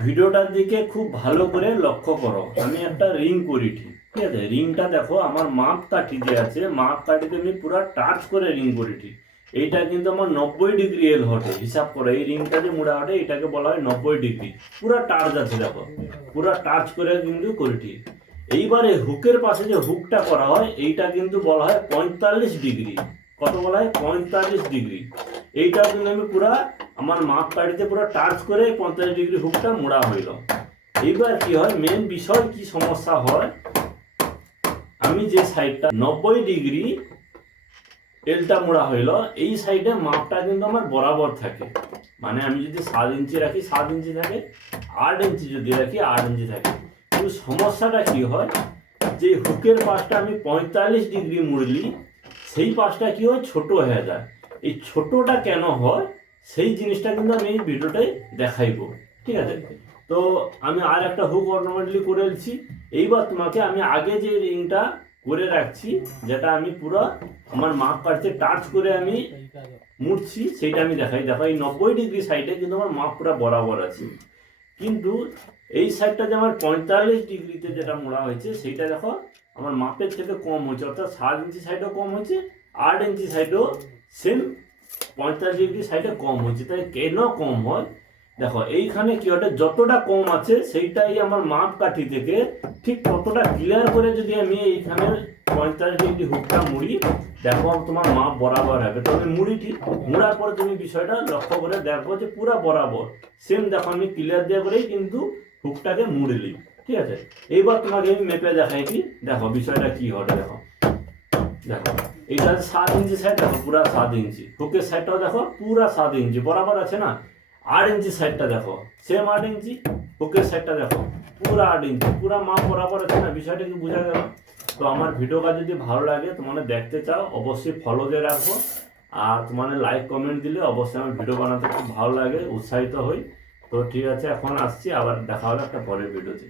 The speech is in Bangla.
ভিডিওটার দিকে খুব ভালো করে লক্ষ্য করো। আমি একটা রিং করি, ঠিক আছে? রিংটা দেখো আমার মাপ কাঠিতে আছে, মাপ কাঠিতে আমি পুরো টাচ করে রিং করি। ঠিক এইটা কিন্তু আমার 90 ডিগ্রি এল হটে, হিসাব করো। এই রিংটা যে মুড়া হটে এটাকে বলা হয় 90 ডিগ্রি। পুরো টাচ আছে দেখো, পুরো টাচ করে কিন্তু করি। ঠিক এইবারে হুকের পাশে যে হুকটা করা হয় এইটা কিন্তু বলা হয় 45 ডিগ্রি। কত বলা হয়? 45 ডিগ্রি। এইটাও কিন্তু আমি পুরা আমার মাপ কাঠিতে পুরো টাচ করে 45 ডিগ্রি হুকটা মোড়া হইল। এইবার কি হয়, মেন বিষয় কি সমস্যা হয়, আমি যে সাইডটা 90 ডিগ্রি এলটা মোড়া হইল এই সাইডে মাপটা কিন্তু আমার বরাবর থাকে। মানে আমি যদি 7 ইঞ্চি রাখি 7 ইঞ্চি থাকে, 8 ইঞ্চি যদি রাখি 8 ইঞ্চি থাকে। কিন্তু সমস্যাটা কি হয়, যে হুকের পাশটা আমি 45 ডিগ্রি মুড়লি সেই পাশটা কি হয়, ছোট হয়ে যায়। এই ছোটটা কেন হয় সেই জিনিসটা কিন্তু আমি এই ভিডিওটাই দেখাইব, ঠিক আছে? তো আমি আর একটা হুক অর্নামেন্টালি করে দিচ্ছি। এইবার তোমাকে আমি আগে যে রিংটা করে রাখছি, যেটা আমি পুরো আমার মাপ কাটতে টাচ করে আমি মুড়ছি, সেইটা আমি দেখাই। দেখো এই 90 ডিগ্রি সাইডে কিন্তু আমার মাপ পুরো বরাবর আছে, কিন্তু এই সাইডটা যে আমার 45 ডিগ্রিতে যেটা মোড়া হয়েছে সেইটা দেখো আমার মাপের থেকে কম হয়েছে। অর্থাৎ 7 ইঞ্চি সাইডও কম হয়েছে, 8 ইঞ্চি সাইডও সেম 45 ডিগ্রি সাইডে কম হয়েছে। তাই কেন কম হয় দেখো, এইখানে কি হয়, যতটা কম আছে সেইটাই আমার মাপ কাঠি থেকে ঠিক ততটা ক্লিয়ার করে যদি আমি এইখানে 45 ডিগ্রি হুকটা মুড়ি, দেখো তোমার মাপ বরাবর হবে। তবে মুড়ি ঠিক মুড়ার পরে তুমি বিষয়টা লক্ষ্য করে দেখো যে পুরা বরাবর সেম। দেখো আমি ক্লিয়ার দিয়ে করেই কিন্তু হুকটাকে মুড়লি, ঠিক আছে? এইবার তোমাকে আমি মেপে দেখাই কি, দেখো বিষয়টা কি হবে। দেখো দেখো এইটা 7 ইঞ্চি সাইড, দেখো পুরা 7 ইঞ্চি। হুকের সাইডটাও দেখো পুরা 7 ইঞ্চি বরাবর আছে না। 8 ইঞ্চি সাইডটা দেখো সেম 8 ইঞ্চি। হুকের সাইডটা দেখো পুরা 8 ইঞ্চি, পুরা মাপ বরাবর আছে না। বিষয়টা কি বোঝা গেল? তো আমার ভিডিওটা যদি ভালো লাগে, তোমরা দেখতে চাও, অবশ্যই ফলো দিয়ে রাখবো। আর তোমার লাইক কমেন্ট দিলে অবশ্যই আমার ভিডিও বানাতে খুব ভালো লাগে, উৎসাহিত হই। তো ঠিক আছে, এখন আসছি, আবার দেখা হবে একটা পরের ভিডিওতে।